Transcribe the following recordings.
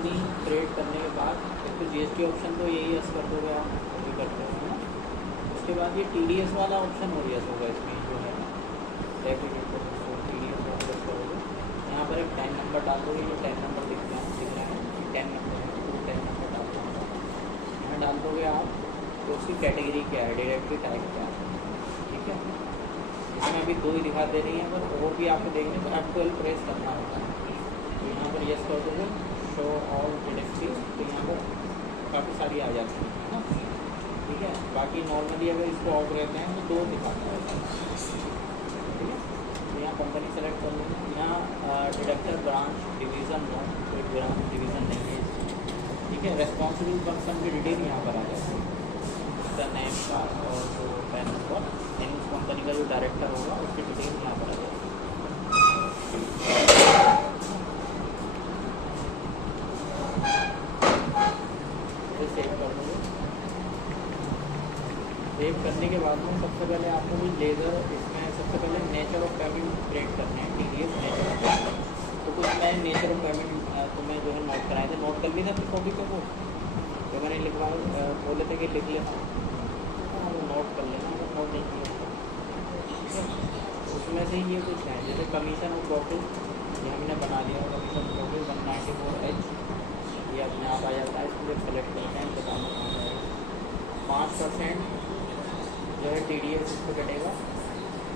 Company create करने के बाद एक तो जीएसटी ऑप्शन तो यही यस कर दोगे आप, अभी करते हो ना। उसके बाद ये टीडीएस वाला ऑप्शन और यस होगा इसमें जो है डेबिट टीडीएस वाला यस करोगे। यहाँ पर एक 10 नंबर डाल दोगे, ये 10 नंबर दिख रहा है 10 नंबर है, तो 10 नंबर डाल दोगे। यहाँ डाल दोगे आप तो उसकी कैटेगरी क्या है, डायरेक्टरी टाइप क्या है, ठीक है। इसमें अभी 2 ही दिखा दे रही हैं, अगर और भी आपको देखने तो F12 प्रेस करना होता है। तो यहाँ पर यस कर दोगे शो ऑल डायरेक्टरी, तो यहाँ पर काफ़ी सारी आ जाती है ना, ठीक है। बाकी नॉर्मली अगर इसको ऑफ रहते हैं तो 2 दिखाता है, ठीक है। तो यहाँ कंपनी सेलेक्ट कर लेंगे। यहाँ डिडक्टर ब्रांच डिवीज़न नो, कोई ब्रांच डिवीज़न नहीं है, ठीक है। रेस्पॉन्सिबल पर्सन की डिटेल यहाँ पर आ जाती है, उसका नेम का और जो पैन नंबर, यानी उस कंपनी का जो डायरेक्टर होगा उसकी डिटेल यहाँ पर आ जाती है। सेव कर दूँगा। सेव करने के बाद में सबसे पहले आपको भी लेज़र, इसमें सबसे पहले नेचर ऑफ पेमेंट क्रिएट करने हैं, टीडीएस नेचर ऑफ पेमेंट। तो कुछ मैं नेचर ऑफ पेमेंट तुम्हें जो है नोट कराए थे, नोट कर ली थी अपनी कॉपी पे, वो जो मैंने लिखवाया बोले थे कि लिख लेना, वो नोट कर लेना, वो नोट नहीं किया, ठीक है। उसमें से ये कुछ है जैसे कमीशन ऑफ प्रॉफिट, ये हमने बना दिया, कमीशन ऑफ प्रॉफिट 194H, ये अपने आप आ जाता है। इसको सेलेक्ट करते हैं, बताना 5% जो है टीडीएस इस पर कटेगा,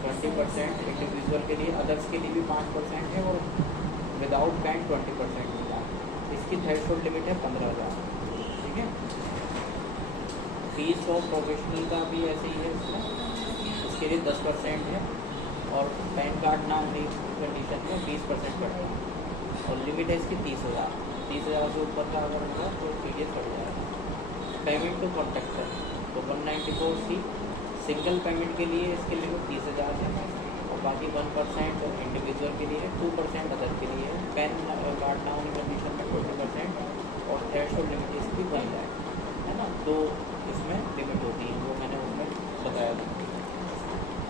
20% इंडिविजुअल के लिए, अदर्स के लिए भी 5% है, और विदाउट बैंक 20% मिला। इसकी थ्रेशोल्ड लिमिट है 15,000, ठीक है। फीस ऑफ प्रोफेशनल का भी ऐसे ही है, इसके लिए 10% है, और पैन कार्ड ना होने की कंडीशन में 20% कटेगा, और लिमिट है इसकी 30,000। 30,000 से ऊपर का अगर होगा तो टीडीएस कट जाएगा। पेमेंट टू कॉन्ट्रैक्टर तो 194C सिंगल पेमेंट के लिए इसके लिमिट 30,000 है, और बाकी 1% इंडिविजुअल के लिए है, 2% अदर के लिए है। पैन कार्ड ना होने कंडीशन में 20%, और थ्रेशोल्ड लिमिट इसकी 1 लाख है ना। 2 इसमें लिमिट होती है, वो मैंने उसमें बताया था।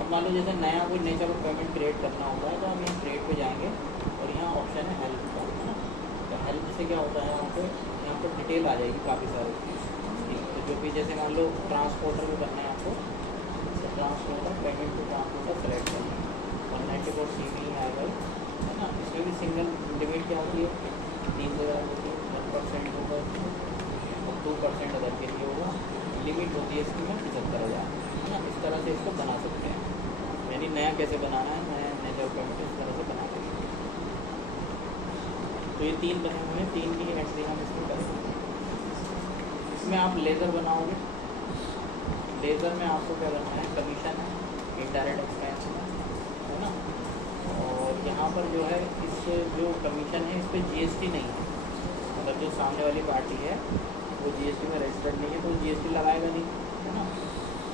अब मान लो जैसे नया कोई नेचर ऑफ पेमेंट क्रिएट करना होता है, तो हम यहाँ क्रिएट पे जाएंगे और यहाँ ऑप्शन है हेल्प का, है ना। तो हेल्प से क्या होता है, यहाँ पे डिटेल आ जाएगी काफ़ी सारी, तो जो भी जैसे मान लो ट्रांसपोर्टर को करना है आपको, तो transporter payment to transporter select करना है, 194C में ही आएगा, है ना। इसमें भी सिंगल लिमिट क्या होती है, 30,000 होती है, 1% होगा, और 2% अदर के लिए होगा। लिमिट होती है इसकी में 75,000, है ना। इस तरह से इसको बना सकते हैं, यानी नया कैसे बनाना है, नया नेचर पेमेंट इस तरह से बना सकते हैं। तो ये 3 बने हुए हैं, 3 की एंट्री हम इसमें करेंगे। इसमें आप लेज़र बनाओगे, लेज़र में आपको क्या करना है, कमीशन है, इनडायरेक्ट एक्सपेंस है ना, और यहाँ पर जो है इस जो कमीशन है इस पर जीएसटी नहीं है, मतलब जो सामने वाली पार्टी है वो जीएसटी में रजिस्टर्ड नहीं है, तो जीएसटी लगाएगा नहीं, है ना,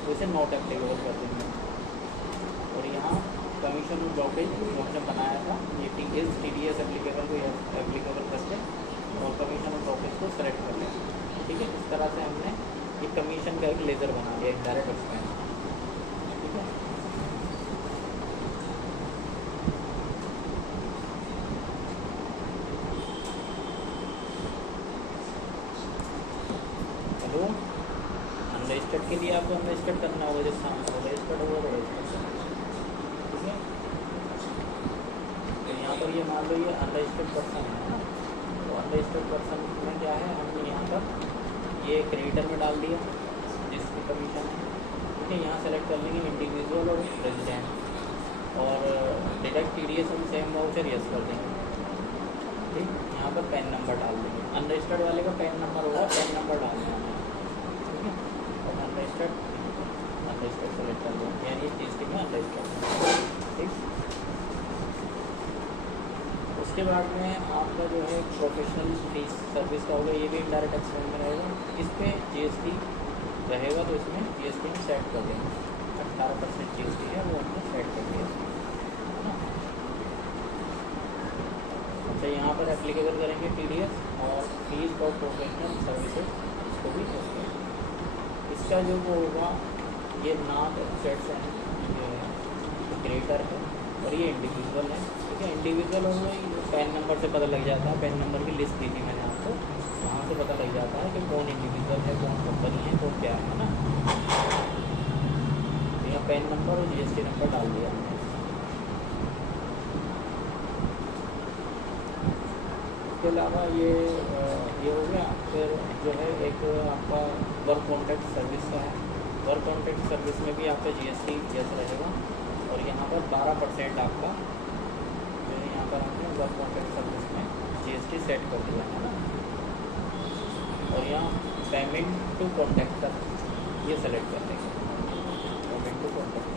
तो इसे नॉट एप्लीकेबल कर देंगे। और यहाँ कमीशन ब्लॉकेज जो हमने बनाया था, ये टीडीएस एप्लीकेबल को एप्लीकेबल करके और कमीशन और ब्लॉकेज को सेलेक्ट कर लें, ठीक है। इस तरह से हमने एक कमीशन का एक लेज़र बना दिया, एक डायरेक्ट एक्सपेंस, ठीक है। हेलो, अनरजिस्टर्ड के लिए आपको अनरजिस्टर्ड करना होगा, जैसे सामने रजिस्टर्ड होगा रजिस्टर्ड, ठीक है। तो यहाँ पर ये मान लो ये अनरजिस्टर्ड पर्सन है ना, तो अनरजिस्टर्ड पर्सन में क्या है, हमने यहाँ पर ये क्रेडिटर में डाल दिया जिसकी कमीशन है, ठीक है। यहाँ सेलेक्ट कर लेंगे इंडिविजुअल और रेजिडेंट, और डिडक्ट टीडीएस हम सेम वाउचर यस कर देंगे, ठीक। यहाँ पर पैन नंबर डाल देंगे, अनरजिस्टर्ड वाले का पैन नंबर होगा, पैन नंबर डालना है, ठीक है। और अनरजिस्टर्ड सेलेक्ट कर देंगे, यानी इस चीज़ के में अनरजिस्टर्ड, ठीक। उसके बाद में आपका जो है प्रोफेशनल फीस सर्विस का होगा, ये भी इनडायरेक्ट एक्सपेंस में रहेगा। इस पर जीएसटी रहेगा, तो इसमें जीएसटी में सेट कर देंगे, 18% जीएसटी है वो हमने सेट कर दिया, है ना। अच्छा, यहाँ पर एप्लीकेबल करेंगे टीडीएस और फीस फॉर प्रोफेशनल सर्विसेज, इसको भी इसका जो वो होगा, ये नाम सेट्स हैं, ये क्रिएटर है और ये इंडिविजुअल है, ठीक है। इंडिविजुअल होगा पैन नंबर से पता लग जाता है, पैन नंबर की लिस्ट दी थी मैंने आपको, आपको वहाँ से पता लग जाता है कि कौन इंडिविजुअल है, कौन कंपनी है, कौन क्या है ना। तो यहाँ पैन नंबर और GST नंबर डाल दिया हमने। इसके अलावा ये हो गया। फिर जो है एक आपका वर्क कॉन्ट्रैक्ट सर्विस का है। वर्क कॉन्ट्रैक्ट सर्विस में भी आपका GST यस रहेगा और यहाँ पर 12% आपका जो है यहाँ पर हमने वर्क कॉन्ट्रैक्ट सर्विस में GST सेट कर दिया है ना। और यहाँ पेमेंट टू कॉन्ट्रैक्टर ये सेलेक्ट कर देंगे, पेमेंट टू कॉन्ट्रैक्टर।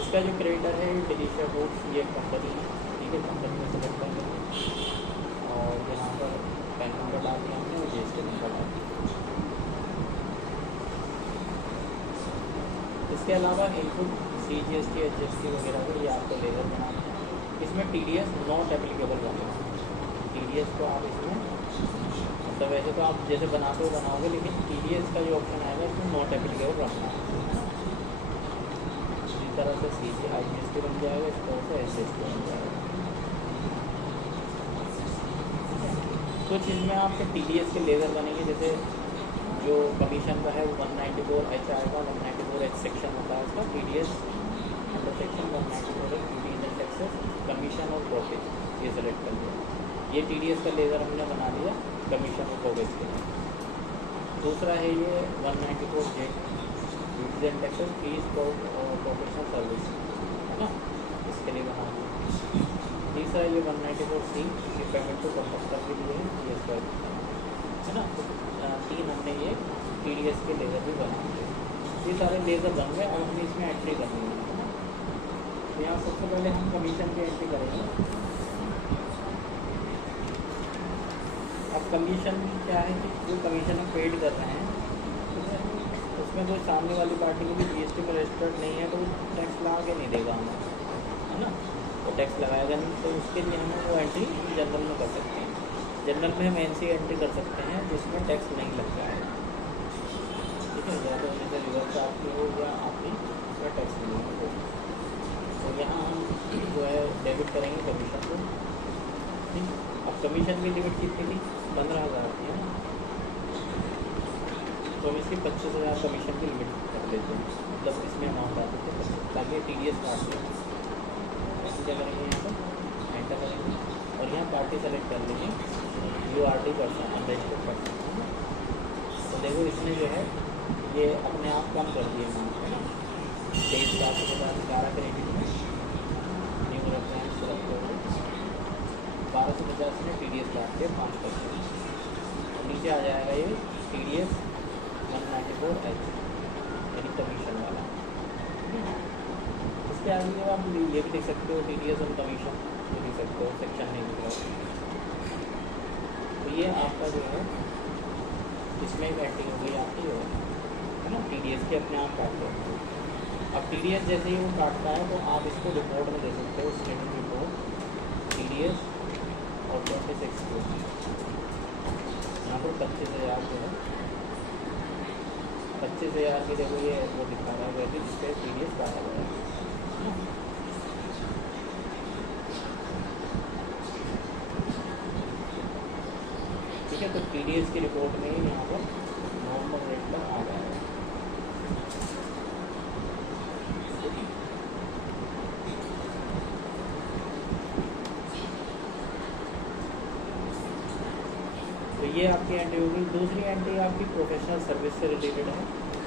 इसका जो क्रेडिटर है डिलीशिया फूड्स, ये कंपनी है, ठीक है। कंपनी में सेलेक्ट कर देंगे और यहाँ पर पैन नंबर डाल दिया हमने और GST नंबर डाल दिया। इसके अलावा इनपुट CGST HST वगैरह को ये आपको लेकर बनाना है। इसमें TDS नॉट एप्लीकेबल बनेगा। TDS को आप इसमें मतलब वैसे तो आप जैसे बनाते हो बनाओगे, लेकिन TDS का जो ऑप्शन आएगा इसमें नॉट एप्लीकेबल रखना है। इसी तरह से CGST बन जाएगा, इस तरह से HST बन जाएगा। कुछ इसमें आपके TDS के लेज़र बनेंगे, जैसे जो कमीशन का है वो 194H आएगा। 194H सेक्शन होता है उसका। TDS under section 194H duties and taxes, commission और प्रॉफिट, ये सेलेक्ट कर लिया। ये TDS का लेज़र हमने बना दिया कमीशन और प्रॉफिट के लिए। दूसरा है ये 194J duties and taxes, fees professional service है ना, इसके लिए बना दिया। तीसरा ये 194C, ये पेमेंट टू कॉन्ट्रैक्टर के लिए है, है ना। तो 3 हमने ये TDS के लेज़र भी बना दिए। ये सारे लेज़र बन गए। अब हमें इसमें एंट्री करनी है ना। तो यहाँ सबसे पहले हम कमीशन की एंट्री करेंगे। अब कमीशन क्या है कि जो कमीशन हम पेड कर रहे हैं उसमें कोई सामने वाली पार्टी को भी GST में रजिस्टर्ड नहीं है तो टैक्स लगा के नहीं देगा हमें, है ना। तो टैक्स लगाएगा नहीं, तो उसके लिए हम वो एंट्री जनरल में कर सकते हैं। जनरल में हम NC एंट्री कर सकते हैं जिसमें टैक्स नहीं लगता है, ठीक है। या तो जैसे रिवर्स आपकी हो या आपकी उसमें टैक्स नहीं हो। तो यहाँ हम जो है डेबिट करेंगे कमीशन को, ठीक। अब कमीशन की लिमिट कितनी थी? 15,000 थी, है ना। तो हम इसकी 25,000 कमीशन की लिमिट कर लेते हैं, मतलब इसमें अमाउंट आती है 25, ताकि TDS काट लें। क्या करेंगे यहाँ पर एंटर करेंगे और यहाँ पार्टी सेलेक्ट कर लेंगे, URT पर्सन, अनरजिस्टर्ड पर्सन, है ना। तो देखो इसने जो है ये अपने आप कम कर दिए अमाउंट, है ना। 23,450 क्रेडिट में न्यू रेफरेंस रखते हुए 1250 में TDS काट दिया 5%। और नीचे आ जाएगा ये TDS 194H यानी कमीशन वाला। इसके आगे आप ये भी देख सकते हो TDS और कमीशन ये देख सकते हो, सेक्शन नहीं दिख रहा। तो ये आपका जो है इसमें एक एंट्री हो गई आपकी, है ना। TDS के अपने आप काट लो। अब TDS जैसे ही वो काटता है तो आप इसको रिपोर्ट में दे सकते हो, स्टेटमेंट रिपोर्ट TDS और 26 को यहाँ पर 25,000 जो है 25,000 की देखो ये वो दिखा रहा है वैसे जिसपे TDS काटा गया है। ठीक है, तो TDS की रिपोर्ट में ही यहाँ पर नॉर्मल रेट पर आ जाएगा। तो ये आपकी एंट्री होगी। दूसरी एंट्री आपकी प्रोफेशनल सर्विस से रिलेटेड है,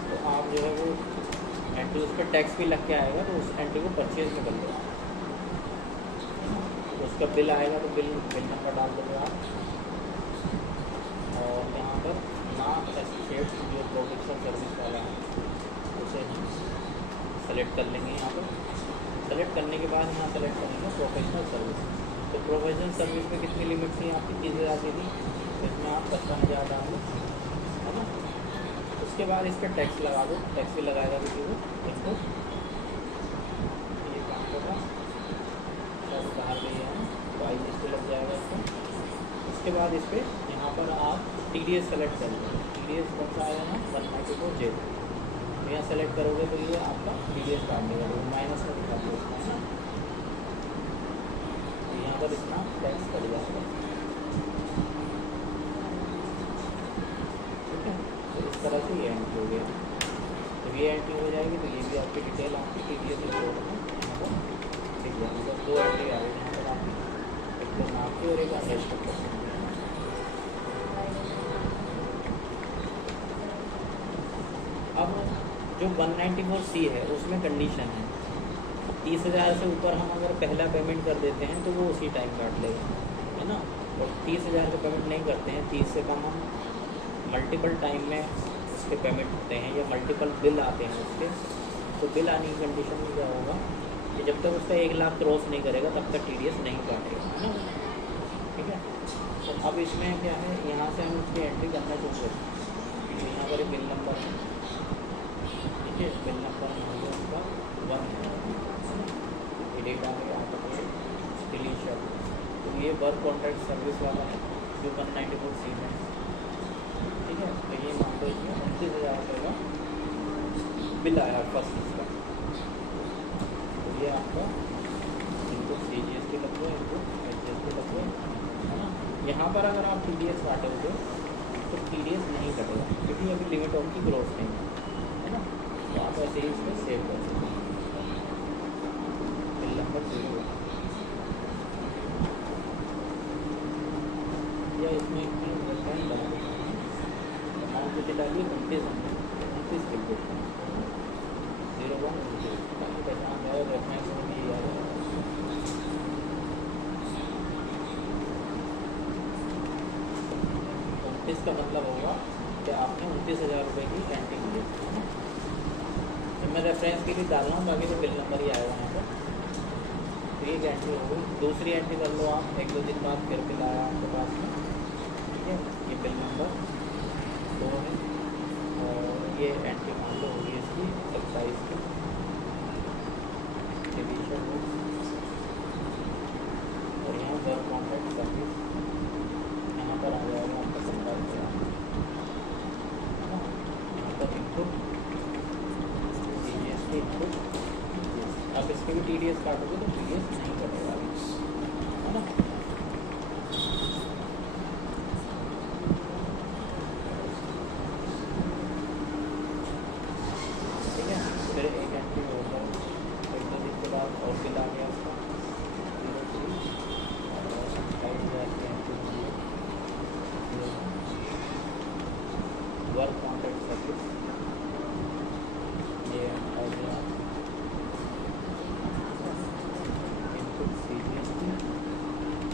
तो आप जो है वो एंट्री उस पर टैक्स भी लग के आएगा तो उस एंट्री को परचेज में कर लो। उसका बिल आएगा तो बिल नंबर डाल दोगे आप और यहाँ पर नाम एसोसिएट जो प्रोफेशनल सर्विस वाला है उसे हम सेलेक्ट कर लेंगे। यहाँ पर सेलेक्ट करने के बाद यहाँ सेलेक्ट करेंगे प्रोफेशनल सर्विस। तो प्रोफेशनल सर्विस में कितनी लिमिट थी आपकी? 30,000 की थी, इसमें आप 55,000 डाल दो, है ना। उसके बाद इस पर टैक्स लगा दो, टैक्स भी लगाएगा किसी को इसको, ये काम होगा सब बाहर गई है तो IGST लग जाएगा इसको। उसके बाद इस पर यहाँ पर आप TDS सेलेक्ट कर लो। TDS कौन सा आएगा ना 194J, तो यहाँ सेलेक्ट करोगे तो ये आपका TDS काट देगा, तो माइनस में दिखा दो उसका, है ना। तो यहाँ पर इतना टैक्स कट जाएगा। तरह से ये एंट्री हो गया। तो ये एंट्री हो जाएगी तो ये भी आपकी डिटेल आपकी TDS रिपोर्ट में यहाँ पर दिख जाएगी। मतलब 2 एंट्री आ गई यहाँ पर आपकी, एक तो नाम की और एक अंडरस्टैंड परसेंट। अब जो 194C है उसमें कंडीशन है 30,000 से ऊपर हम अगर पहला पेमेंट कर देते हैं तो वो उसी टाइम काट लेगा, है ना। और 30,000 का पेमेंट नहीं करते हैं, 30 से कम हम मल्टीपल टाइम में उसके पेमेंट होते हैं या मल्टीपल बिल आते हैं उसके, तो बिल आने की कंडीशन में क्या होगा कि जब तक उसका 1 लाख क्रॉस नहीं करेगा तब तक TDS नहीं काटेगा, है ना। ठीक है। तो अब इसमें क्या है, यहाँ से हम उसकी एंट्री करना शुरू करते हैं। तो यहाँ पर बिल नंबर है, ठीक है, बिल नंबर हो गया उसका 1 है, डेट आ गया आपका डिलीशन। तो ये वर्क कॉन्ट्रैक्ट सर्विस वाला है जो 194C में, ठीक है। तो ये मान लो इसमें 29,000 रुपये का बिल आया फर्स्ट इसका। तो ये आपका इनको CGST लग गया, इनको HGST लग गया, है ना। यहाँ पर अगर आप TDS काटोगे तो TDS नहीं कटेगा क्योंकि अभी लिमिट ऑफ की क्रॉस नहीं है ना। तो आप ऐसे ही इसमें सेव कर सकते हैं। बिल नंबर 0 या इसमें रेफरेंस बना देते हैं, अमाउंट कितने डालिए 29 लिख देते हैं, 01 पहचान जाए रेफरेंस में भी आ जाए। 29 का मतलब होगा कि आपने 29,000 रुपये की एंट्री की है। तो मैं रेफरेंस के लिए डाल रहा हूँ, बाकी तो बिल नंबर ही आएगा यहाँ पर। तो ये एंट्री हो गई। दूसरी एंट्री कर लो आप, 1-2 दिन बाद फिर बिल आया आपके पास में, ठीक है। ये बिल नंबर 2 है और ये एंट्री मान लो होगी इसकी 27 की डिवीजन हो। और यहाँ वर्क कॉन्ट्रैक्ट सर्विस यहाँ पर आ जाएगा आपका 27,000, है ना। यहाँ पर इनपुट CGST इनपुट, आप इसके भी TDS काटोगे तो TDS नहीं कटेगा, है ना। ठीक है। फिर एक एंट्री हो गया, 1-2 दिन के बाद और बिल आ गया उसका 03 और 27,000 की एंट्री होगी। वर्क कॉन्ट्रैक्ट सर्विस ये आ गया, इनपुट CGST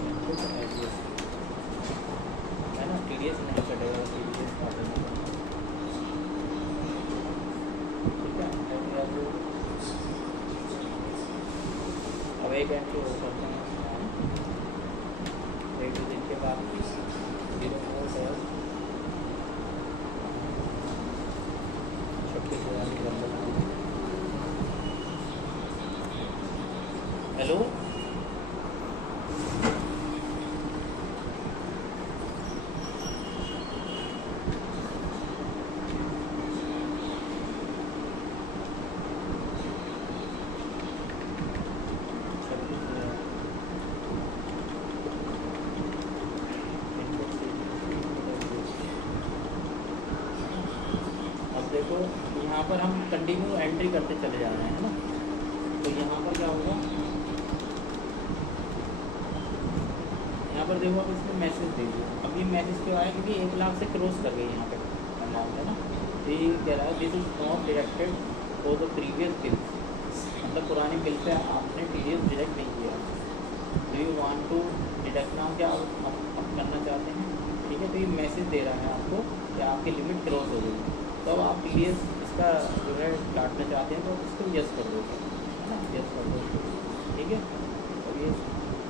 इनपुट HGST, है ना। TDS नहीं कटेगा, TDS काटेगा, ठीक है। अब एक एंट्री हो सकते हैं 1-2 दिन के बाद 0 36,000 की रकम। हेलो, देखो यहाँ पर हम कंटिन्यू एंट्री करते चले जा रहे हैं ना। तो यहाँ पर क्या होगा, यहाँ पर देखो अब इसमें मैसेज दे दिया। अब ये मैसेज क्यों आया, क्योंकि 1 लाख से क्रॉस कर गई यहाँ पे अमाउंट, है ना। तो ये कह रहा है this is not deducted for the previous bill, मतलब पुराने बिल पे आपने TDS डिडक्ट नहीं किया। Do you want to deduct now, क्या आप करना चाहते हैं, ठीक है। तो ये मैसेज दे रहा है आपको कि आपकी लिमिट क्रॉस हो गई। तो अब आप TDS इसका जो है काटना चाहते हैं तो इसको यस कर दो, है ना, यस कर दो, ठीक है। और ये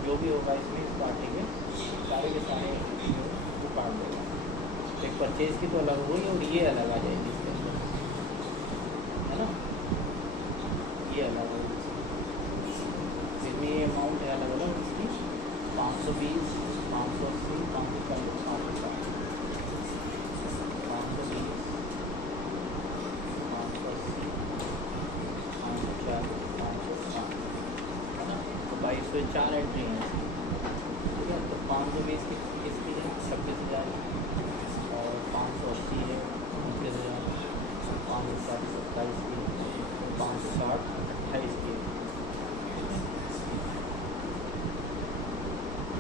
जो भी होगा इसमें इस पार्टी के सारे वो काट देगा। एक परचेज की तो अलग होगी और ये अलग आ जाएगी इसके अंदर, है ना, ये अलग होगी। इसमें ये अमाउंट है अलग अलग इसकी 520, 580, 540, 560, 520, 580, 540, 560, है ना। तो 2204 एंट्री है, ठीक है। तो 520 की इसकी है 26,000 और 580 है 27 की, 560 28 की।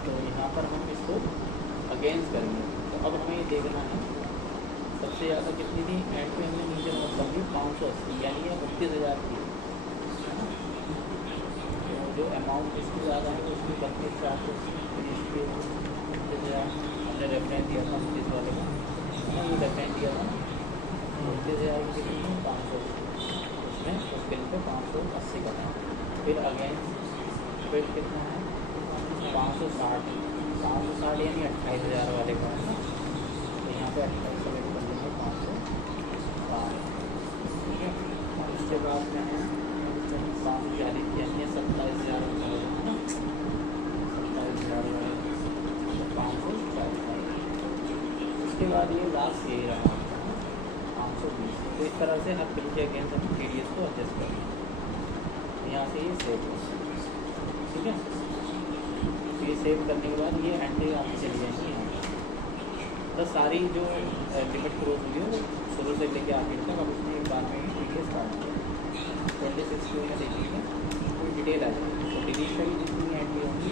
तो यहाँ पर हम इसको अगेंस्ट करेंगे। तो अब हमें ये देखना है सबसे ज़्यादा कितनी थी, एंड पे हमने नीचे नोट कर ली 580, यानी ये 32,000 की, है ना। तो जो अमाउंट इसकी ज़्यादा है उसकी 32,480, फिर इसके 32,000 हमने रेफरेंस दिया था 29 वाले का, है ना, ये रेफरेंस दिया था 32,000 की कितनी है 580, उसमें उस बिल पे 580 का था। फिर अगेंस्ट बिल कितना है 560, 560 यानी 28,000 वाले का, है ना। तो यहाँ पे 28 सेलेक्ट कर लेंगे 560, ठीक है। और उसके बाद में है 540 यानी 27,000 है ना, 27,000 वाले 540। उसके बाद ये लास्ट यही रहा 520। तो इस तरह से हर बिल के अगेंस्ट हम TDS को एडजस्ट करेंगे। यहाँ से ये सेव हो, ठीक है। ये सेव करने के बाद ये एंट्री आपकी चली जाएंगी यहाँ पर। तो सारी जो लिमिट क्रॉस हुई है वो शुरू से लेके आखिर तक, अब उसने एक बार में ही TDS काट दिया। 26 में देखेंगे कोई डिटेल आ जाएगी, तो डिलीट का जितनी एंट्री होंगी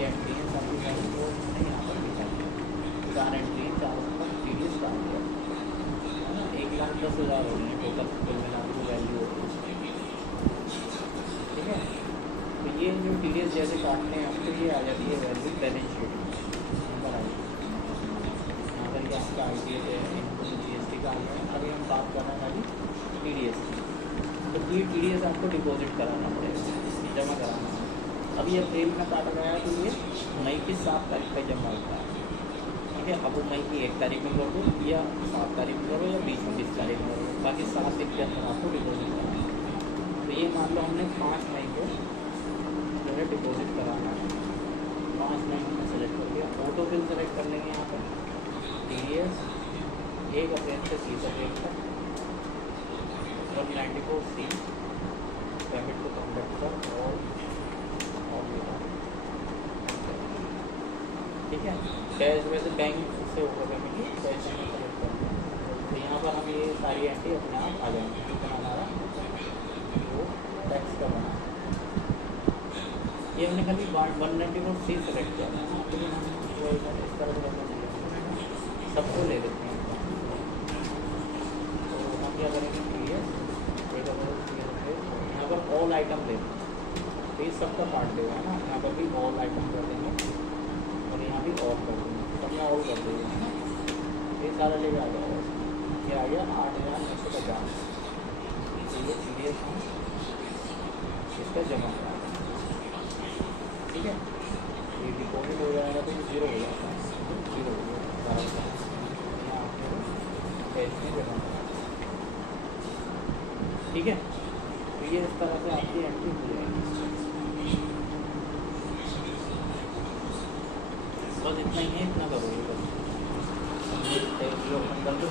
ये एंट्री है सारी सारी वो उसने यहाँ पर दिखाई, 4 एंट्री है, 4 पर TDS काट दिया, है ना। 1,10,000 हो गए टोटल कुल मिला के वैल्यू होती है, ठीक है। तो ये जो TDS जैसे काटते हैं आपको ये आ जाती है वैल्यू बैलेंस शीट नंबर आई, यहाँ पर ये आपका ITS है, इनपुट GST का आ गया। अभी हम बात कर रहे हैं खाली TDS की। तो ये TDS आपको डिपॉजिट कराना पड़ेगा, जमा कराना है। अभी अप्रैल में काटा गया है तो ये मई की 7 तारीख तक जमा होता है, ठीक है। अब वो मई की 1 तारीख में कर दो या 7 तारीख में करो या 20 तारीख में करो, बाकी 7 दिन के अंदर आपको डिपॉजिट कराना है। तो ये मान लो हमने 5 मई को जो है डिपॉजिट कराना है, 5 मई हमने सेलेक्ट कर लिया। ऑटो बिल सेलेक्ट कर लेंगे यहाँ पर TDS 1 अप्रैल से 30 अप्रैल तक, 194C पेमेंट को कंडक्टर और ठीक है। कैश वैसे बैंक से होगा पेमेंट, कैश में सेलेक्ट कर लें। तो यहाँ पर हम ये सारी एंट्री अपने आप आ जाएंगे, कितना हमारा वो टैक्स का बना। ये हमने खाली 194C सेलेक्ट किया है, लेकिन हम इस तरह से सबको ले लेते हैं। तो हम क्या करेंगे TDS यहाँ पर ऑल आइटम ले, तो ये सबका काट देगा, है ना। यहाँ पर भी ऑल आइटम कर देंगे और यहाँ भी ऑल कर देंगे, सब में ऑल कर देंगे, है ना। ये सारा लेके आ जाएगा, ये आ गया 8,950। ये TDS हम इसका जमा करा, ठीक है। ये डिपॉजिट हो जाएगा तो ये 0 हो जाता है, 0 हो जाएगा यहाँ कैश में जमा करा, ठीक है। तो ये इस तरह से आपकी एंट्री हो जाएगी। बस इतना ही है, इतना करोगे बस, ओपन कर दो।